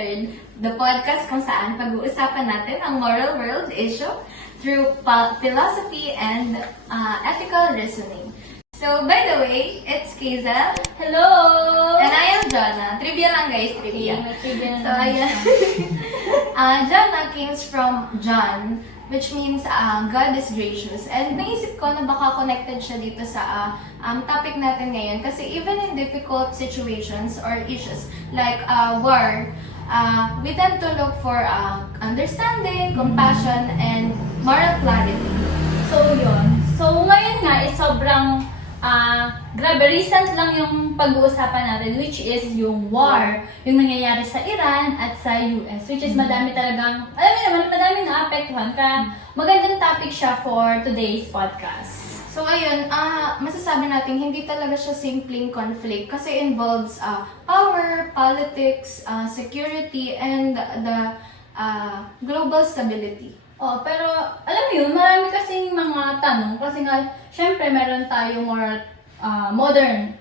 Unfiltered, the podcast kung saan pag-uusapan natin ang moral world issue through philosophy and ethical reasoning. So, by the way, it's Kizel. Hello! And I am Jonna. Trivia lang guys, trivia. Trivia So, ayan. Jonna comes from John, which means God is gracious. And naisip ko na baka connected siya dito sa topic natin ngayon. Kasi even in difficult situations or issues like war, we tend to look for understanding, compassion, and moral clarity. So, yun. So, ngayon nga, sobrang grabe, recent lang yung pag-uusapan natin, which is yung war, yung nangyayari sa Iran at sa US, which is madami talagang, alam mo naman, madami na-apektuhan, kaya magandang topic siya for today's podcast. So ayun, masasabi natin hindi talaga siya simpleng conflict kasi involves power, politics, security, and the global stability. Oh, pero alam mo yun, marami kasing mga tanong kasi nga, syempre meron tayong more modern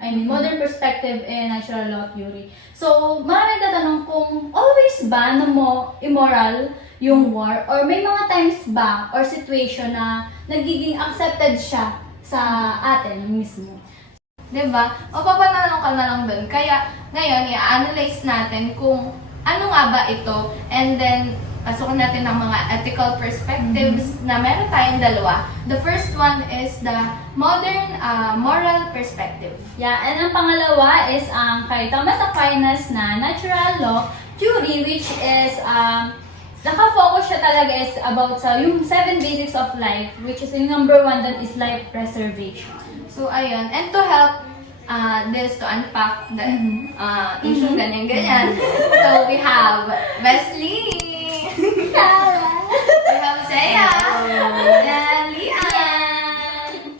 perspective in natural law theory. So, marami tatanong kung always ba na mo immoral yung war or may mga times ba or situation na nagiging accepted siya sa atin mismo. Diba? O papanalong ka na lang dun. Kaya ngayon, i-analyze natin kung ano nga ba ito, and then pasukin natin ng mga ethical perspectives na meron tayong dalawa. The first one is the modern moral perspective. Yeah, and ang pangalawa is ang kay Thomas Aquinas na natural law theory, which is naka-focus siya talaga is about sa yung 7 basics of life, which is yung number 1 that is life preservation. So, ayun. And to help this to unpack the issue, ganyan-ganyan. So, we have Wesley. We have Saya. And Lian.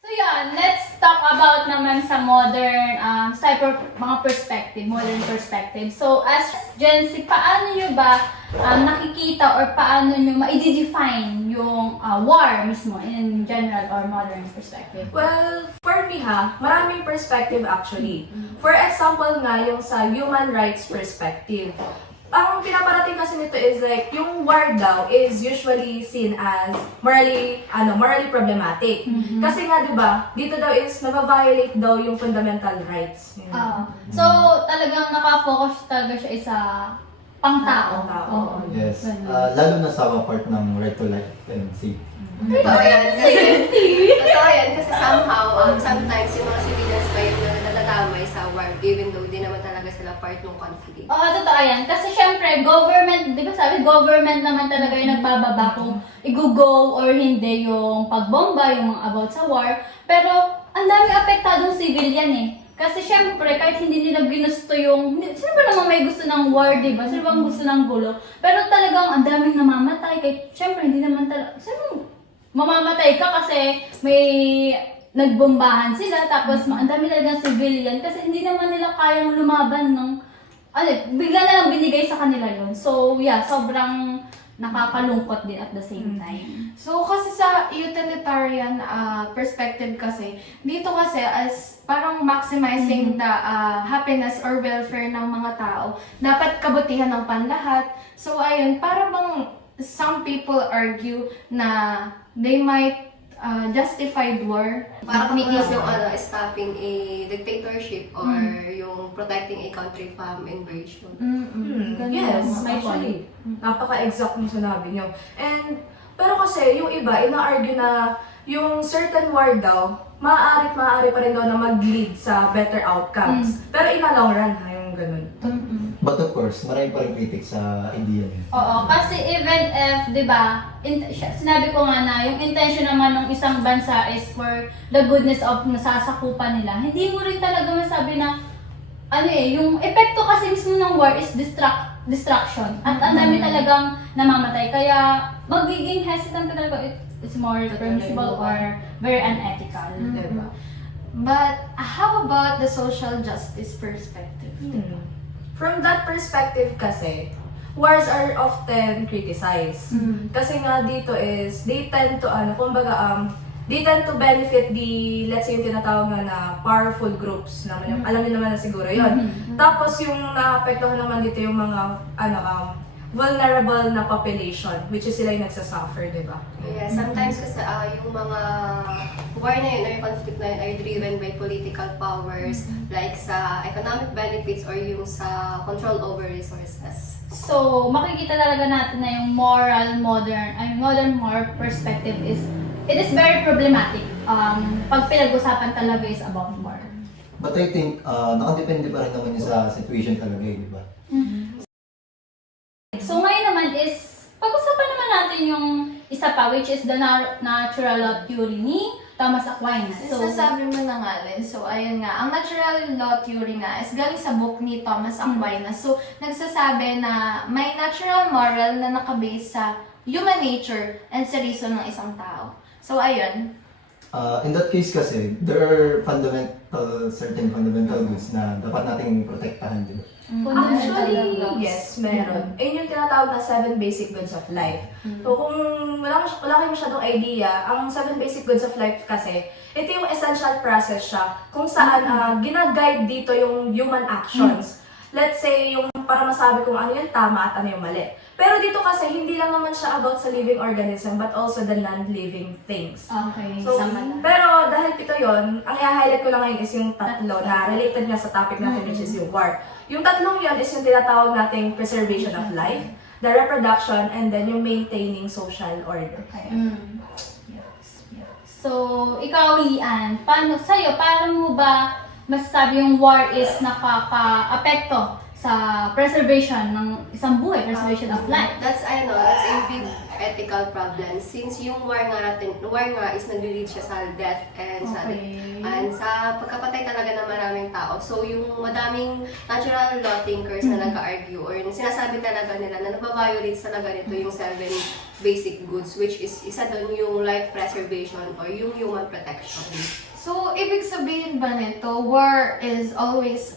So yun, let's talk about naman sa modern type of mga perspective, modern perspective. So as Gen Z, paano nyo ba nakikita or paano nyo ma-define yung war mismo in general or modern perspective? Well, for me maraming perspective actually. For example nga, yung sa human rights perspective. Ang pinaparating kasi nito is like, yung war daw is usually seen as morally problematic. Kasi nga, di ba, dito daw is nag-violate daw yung fundamental rights. So talagang nakafocus talaga siya sa pangtao. Pangtao. Yes. Lalo na sa part ng right to life and safety. Totoo yan. Totoo yan kasi somehow, sometimes yung mga civilians pa yung nadadamay sa war, even though di naman talaga sila part ng conflict. Oo, totoo yan. Kasi syempre, government, di ba sabi, government naman talaga yung nagbababa kung i-go or hindi yung pagbomba, yung mga about sa war. Pero, ang daming apektadong civilian eh. Kasi syempre, kahit hindi nila ginusto yung, sino ba naman may gusto ng war, di ba? Sino ba gusto ng gulo? Pero talagang ang daming namamatay. Kahit syempre, hindi naman talaga, sino mamamatay ka kasi may nagbombahan sila, tapos ang dami talagang civilian kasi hindi naman nila kayang lumaban ng bigla na lang binigay sa kanila yun. So yeah, sobrang nakakalungkot din at the same time. So, kasi sa utilitarian perspective kasi, dito kasi as parang maximizing the happiness or welfare ng mga tao, dapat kabutihan ng panlahat. So, ayun, para bang some people argue na they might justified war. Parang kumikilos yung stopping a dictatorship or yung protecting a country from invasion. Yes, My actually. Napaka-exact yung sinabi niyo. And, pero kasi, yung iba, ina-argue na yung certain war daw, maaari pa rin daw na mag-lead sa better outcomes. Pero in a long run, yung ganun. But of course, marami pa rin critics sa idea niya. Oo, kasi even if, di ba, sinabi ko nga na yung intention naman ng isang bansa is for the goodness of nasasakupan nila, hindi mo rin talaga masabi na, yung epekto kasi mismo ng war is destruction. At ang dami talagang namamatay. Kaya, magiging hesitant ka talaga, it's more permissible or very unethical. Diba? But how about the social justice perspective? From that perspective kasi, wars are often criticized. Kasi nga dito is, they tend to, they tend to benefit the, let's say yung tinatawag nga na powerful groups naman yung, alam niyo naman na siguro yon. Tapos yung naapektuhan naman dito yung mga vulnerable na population, which is sila yung nagsasuffer, di ba? Yeah, sometimes kasi yung mga war na yun or yung conflict na yun are driven by political powers like sa economic benefits or yung sa control over resources. So, makikita talaga natin na yung modern moral perspective is, it is very problematic. Pag pinag-usapan talaga is about war. But I think, nakadepende pa rin naman yun sa situation talaga, di ba? So, ngayon naman is, pag-usapan naman natin yung isa pa, which is the natural law theory ni Thomas Aquinas. So, sasabi mo na nga Lynn. So, ayun nga. Ang natural law theory nga is galing sa book ni Thomas Aquinas. So, nagsasabi na may natural moral na nakabase sa human nature and sa reason ng isang tao. So, ayun. In that case kasi, there are certain fundamental goods na dapat nating protektahan, di ba? Actually, yes, meron. Ayun yung tinatawag na 7 basic goods of life. So kung wala kayo masyadong idea, ang 7 basic goods of life kasi, ito yung essential process siya kung saan ginaguide dito yung human actions. Let's say, yung para masabi kung ano yung tama at ano yung mali. Pero dito kasi, hindi lang naman siya about sa living organism but also the non-living things. Okay, So, sama na. pero dahil ito yon, ang i-highlight ko lang ngayon is yung tatlo na related nga sa topic natin which is yung war. Yung tatlong yon is yung tinatawag nating preservation of life, the reproduction, and then yung maintaining social order. So, ikaw, Lian, paano mo ba masasabi yung war is nakaka-apekto sa preservation ng isang buhay, preservation of life? That's a big ethical problem since yung war nga is nag-lead siya sa death and sa pagkapatay talaga ng maraming tao. So yung madaming natural law thinkers na nag-argue or sinasabi talaga nila na nababiolate talaga nito yung 7 basic goods, which is isa doon yung life preservation or yung human protection. So, ibig sabihin ba nito, war is always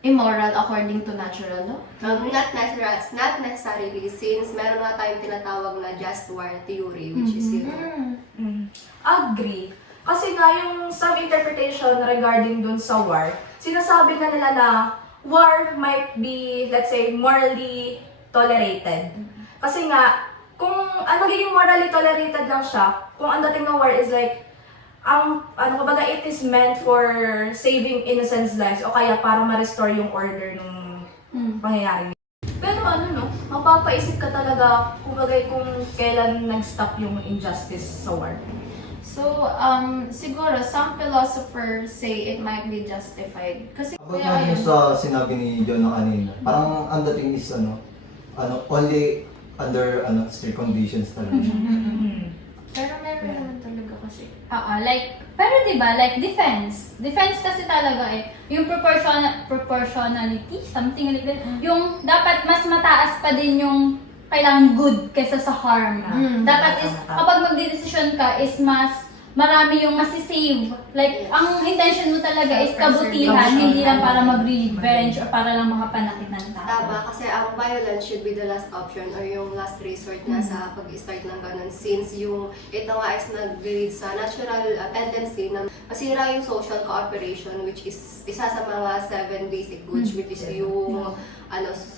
immoral according to natural law? Not necessarily since meron nga tayong tinatawag na just war theory, which is yun. Agree. Kasi nga yung some interpretation regarding dun sa war, sinasabi nga nila na war might be, let's say, morally tolerated. Kasi nga, kung magiging morally tolerated lang siya, kung ang dating ng war is like, kumbaga it is meant for saving innocent lives o kaya para ma-restore yung order ng pangyayari. Pero mapapaisip ka talaga kumbaga kung kailan nag-stop yung injustice sa war. So, siguro, some philosophers say it might be justified. Kasi About naman yung sa sinabi ni John na kanina, parang ang dating is only under strict conditions talaga. pero meron naman talaga kasi. Pero diba, like defense. Defense kasi talaga yung proportionality, something like that. Yung dapat mas mataas pa din yung kailangan good kaysa sa harm. Dapat is, kapag magdedesisyon ka, is mas marami yung masisave. Like, ang intention mo talaga is kabutihan, hindi lang para mag-revenge or para lang makapanakit ng tao. Tama, kasi ang violence should be the last option or yung last resort na sa pag-start ng ganun. Since ito nga is nag-lead sa natural tendency na masira yung social cooperation, which is isa sa mga 7 basic goods, which is yung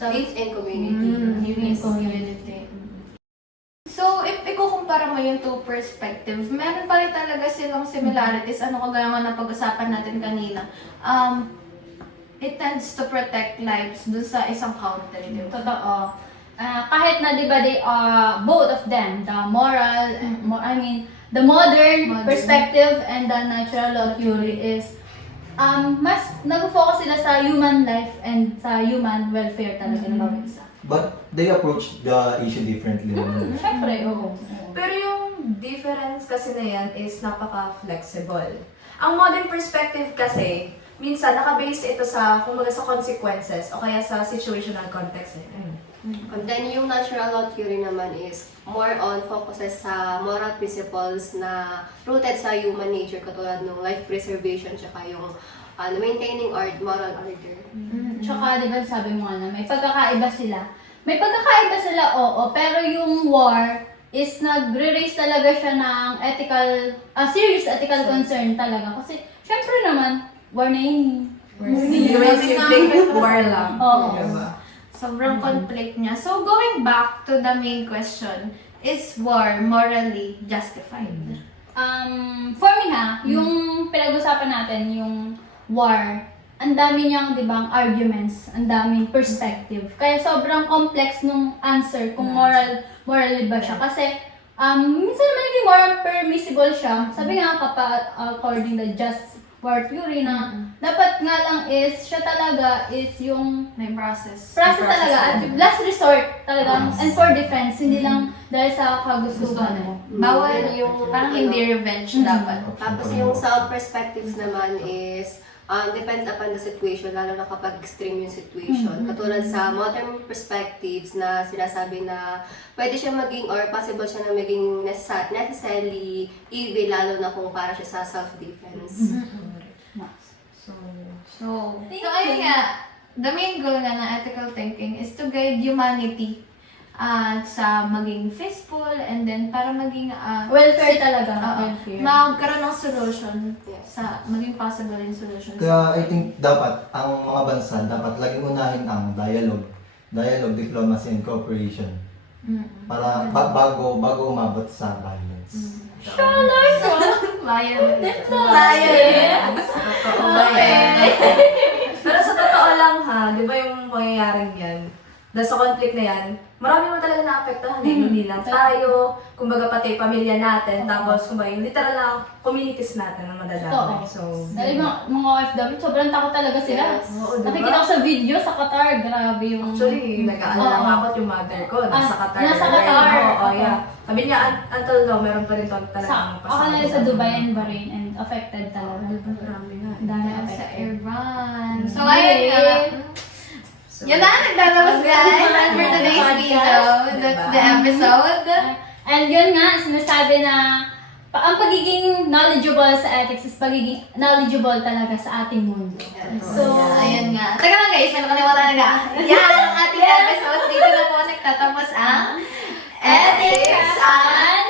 live in community. Living community. So, if ikukumpara mo yung two perspective, meron pa rin talaga silang similarities. Kagaya nga na pag-usapan natin kanina. It tends to protect lives dun sa isang country. Diba? Totoo. Kahit na, di ba, they are both of them, the the modern perspective and the natural law theory is mas nag-focus sila sa human life and sa human welfare talaga ng bawat isa. But they approach the issue differently. Siyempre, oo. Pero yung difference kasi na yan is napaka-flexible. Ang modern perspective kasi, minsan nakabase ito sa, kumbaga sa consequences o kaya sa situational context. And then yung natural law theory naman is more on focuses sa moral principles na rooted sa human nature katulad ng life preservation tsaka yung maintaining moral order. Tsaka, di ba sabi mo nga na may pagkakaiba sila. May pagkakaiba sila, oo, pero yung war is nagre-raise talaga siya ng serious ethical concern talaga. Kasi, syempre naman, war na yun. Hindi naman simpleng war lang. Oo. Diba? Sobrang conflict niya. So, going back to the main question, is war morally justified? For me yung pinag-usapan natin, yung war, ang dami niyang, di ba, arguments, ang daming perspective. Kaya sobrang complex nung answer kung moral ba siya. Kasi, minsan naman hindi more permissible siya. Sabi nga according to just war theory na dapat nga lang is, siya talaga is yung May process. talaga at yung last resort talaga and for defense, hindi lang dahil sa kagustuhan mo. Bawal Yung parang hindi revenge dapat. Tapos yung sound perspectives naman is depends upon the situation, lalo na kapag extreme yung situation. Katulad sa modern perspectives na sinasabi na pwede siya maging or possible siya na maging necessarily evil, lalo na kung para siya sa self-defense. So ayun nga, the main goal nga ng ethical thinking is to guide humanity sa maging peaceful and then para maging Welfare talaga. welfare. Welfare. Magkaroon ng solution Yes. sa maging possible yung solution. Kaya I think dapat ang mga bansa dapat laging unahin ang dialogue, diplomacy and cooperation para bago umabot sa violence. Violence. Totoo ba yan? Pero sa totoo lang ha, di ba yung mangyayaring yan? Dahil sa conflict na yan, marami mo talaga naapektuhan hindi lang tayo, kumbaga pati pamilya natin, tapos kumbaga yung literal na communities natin na madadamay. So, Dahil mga OFW, sobrang takot talaga sila. Yes. Oo, diba? Nakikita ko sa video sa Qatar, grabe yung... Actually, nag-aalala nga ako yung mother ko, nasa Qatar. nasa Qatar. Oo, yeah. Sabi niya, until now, meron pa rin talagang Ako na sa Dubai and Bahrain and affected talaga. Marami nga. Ang dami Sa affected. Iran. So ayun nga. Yun na, naglalabas guys. And for today's video, that's the episode. And yun nga, sinasabi na ang pagiging knowledgeable sa ethics is pagiging knowledgeable talaga sa ating mundo. So, ayun nga. Teka lang guys, may nakalimutan na. Yan ang ating episodes. Dito na po nagtatapos ang Ethics and